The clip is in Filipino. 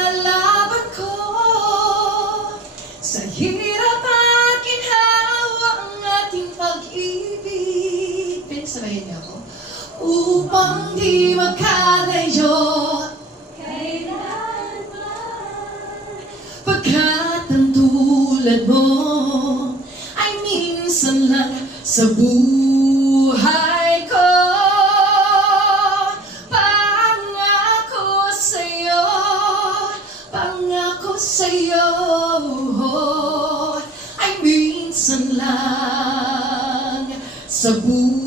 Ilalaban ko sa hirap at ginhawa ang ating pag-ibig. Pinasabayan niyo ako. Upang di magkalayo kailanman, pagkat ang tulad mo ay minsan lang sa buhay ko. Pangako sa'yo ay minsan lang sa buhay.